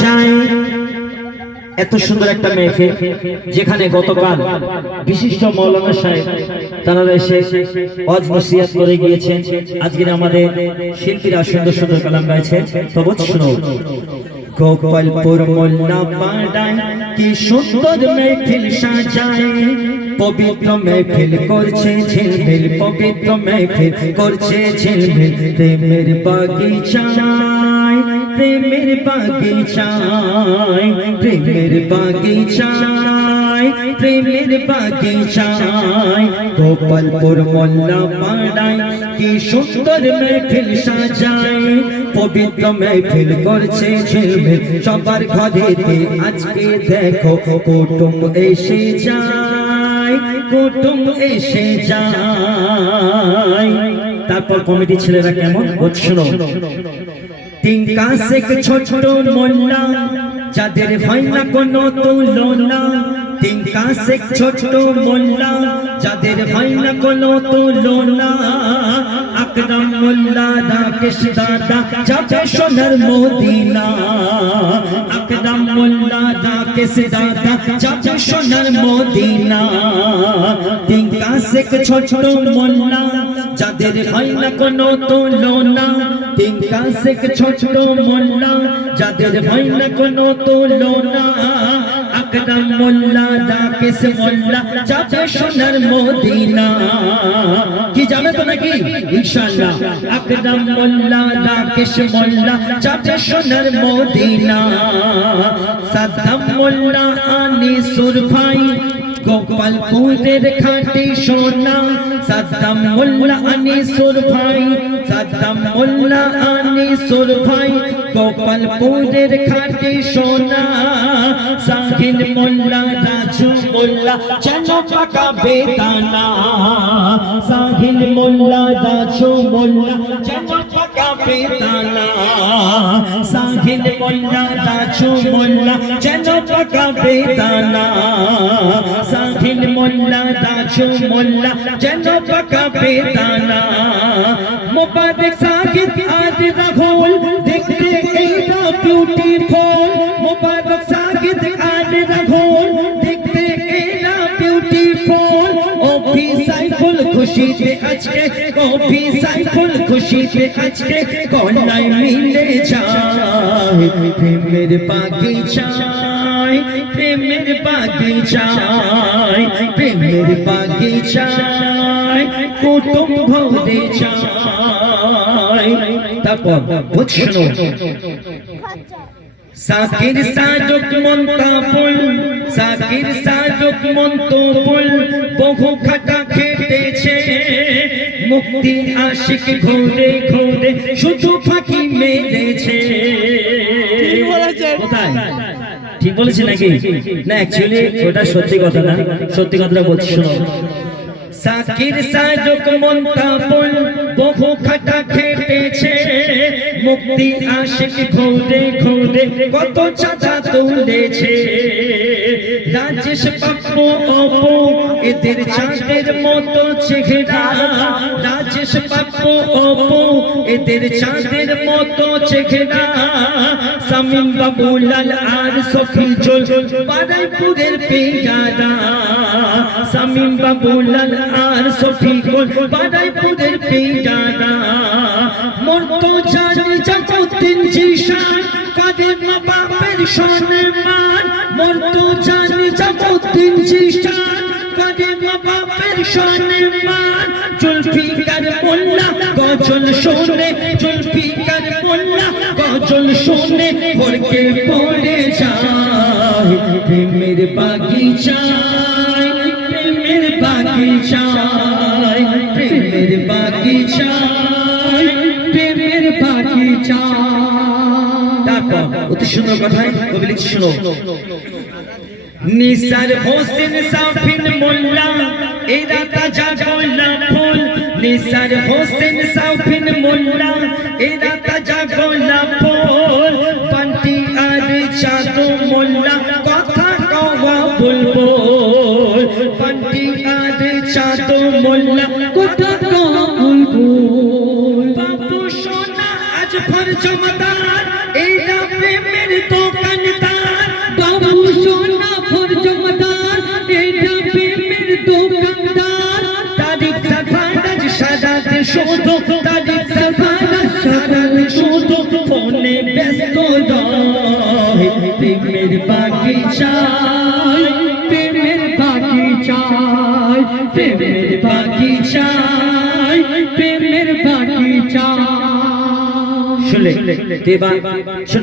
সাজায়। এত সুন্দর একটা মেহফিল যেখানে গতকাল বিশিষ্ট মাওলানা সাহেব তারা এসে ওয়াজ নসিহত করে গিয়েছেন। আজকের আমাদের শিল্পীরা সুন্দর সুন্দর কালাম গাইছে। তবে শুনো, গোপালপুর মোল্লা পাড়ায় কি সুন্দর মেহফিল সাজায়, পবিত্র মেহফিল করছে ঝিলমিল, পবিত্র মেহফিল করছে ঝিলমিল। প্রেমের বাগিচায়, প্রেমের বাগিচায়, প্রেমের বাগিচায়, প্রেমের বাগিচায়। গোপালপুর মোল্লা পাড়ায় কি সুন্দর মেহফিল সাজায়, পবিত্র মেহফিল করছে ঝিলমিল। সবার ঘরেতে আজকে দেখো কুটুম এসে যায়, কুটুম এসে যায়। তারপর কমিটি ছেলেরা কেমন শোনো, তিনকা শেখ ছোট মোল্লা যাদের হয় না কোনো তুলনা, তিনকা শেখ ছোট মোল্লা যাদের হয় না কোনো তুলনা। আকরাম মোল্লা রাকেশ দাদা যাবে সোনার মদিনা, আকরাম মোল্লা রাকেশ দাদা যাবে সোনার মদিনা। তিনকা শেখ ছোট মোল্লা যাদের হয় না কোনো তুলনা, তিনকা শেখ ছোট মোল্লা যাদের হয় না কোনো তুলনা। আকরাম মোল্লা রাকেশ মোল্লা যাবে সোনার মদিনা। কি যাবে তো নাকি ইনশাআল্লাহ? আকরাম মোল্লা রাকেশ মোল্লা যাবে সোনার মদিনা। সাদ্দাম মোল্লা আনিসুর ভাই গোপালপুরের খাঁটি সোনা, সাদ্দাম মোল্লা আনিসুর ভাই, সাদ্দাম মোল্লা আনিসুর ভাই গোপালপুরের খাঁটি সোনা। সাহিল মোল্লা রাজু মোল্লা যেন পাকা বেদানা, সাহিল মোল্লা রাজু মোল্লা যেন পাকা বেদানা। সাহিল মোল্লা রাজু মোল্লা যেন পাকা বেদানা, সাহিল মোল্লা রাজু মোল্লা যেন পাকা বেদানা। মুবারক সাহিদ আজ রাহুল দেখতে এইটা বিউটিফুল, মুবারক সাহিদ আজ রাহুল দেখতে এইটা বিউটিফুল। ওফি সাইফুল খুশিতে আজকে, ওফি সাইফুল খুশিতে আজকে কন্যায় মিলে যায়। প্রেমের বাগিচায়, প্রেমের বাগিচায়, প্রেমের বাগিচায় কুটুম ভরে যায়। তারপর বুঝছো, সাকির সাজক মন্তবুল, সাকির সাজক মন্তবুল বহু খাটা খেটেছে। মুক্তি আশিক ঘুরে ঘুরে শুধু ফাঁকি মেরেছে। কোথায় ঠিক বলেছি নাকি? না, অ্যাকচুয়ালি ওটা সত্যি কথা না, সত্যি কথাটা বলছি শোনো। সাকির সাজক মন্তবুল বহু খাটা খেটেছে। মুক্তি আশিক ঘুরে ঘুরে কত চাঁদা তুলেছে। রাজেশ পাপ্পু অপু এদের চাঁদের মতো চেহারা, রাজেশ পাপ্পু অপু এদের চাঁদের মতো চেহারা। শামীম বাবুলাল আর সফিজুল বারাইপুরের পেয়ারা, শামীম বাবুলাল আর সফিজুল বারাইপুরের পেয়ারা। মর্তো জানি জাকুদ্দিন জিশান কাদের মা বাপের সম্মান, মর্তো জানি জাকুদ্দিন জিশান কাদের মা বাপের সম্মান। জুলফিকার মোল্লা গজল শোনে, জুলফিকার মোল্লা গজল শোনে ভরকে পড়ে যায়। প্রেমের বাগিচায়, প্রেমের বাগিচায়, প্রেমের বাগিচায়, প্রেমের বাগিচায়। তারপর অতি সুন্দর কথায় কবি লিখছে শোনো। নিসার হোসেন সাফিন মোল্লা এরা তাজা গোলাপ ফুল, নিসার হোসেন সাফিন মোল্লা এরা তাজা গোলাপ ফুল। পান্টি আর চাঁদু মোল্লা কথা কওয়া বুলবুল, পান্টি আর চাঁদু মোল্লা কথা কওয়া বুলবুল। বাবু সোনা আজ ভর জমাদার এরা প্রেমের দোকান উদয় প্রেমের বাগিচায় প্রেমের বাগিচায় প্রেমের বাগিচায় প্রেমের বাগিচায় শুনলে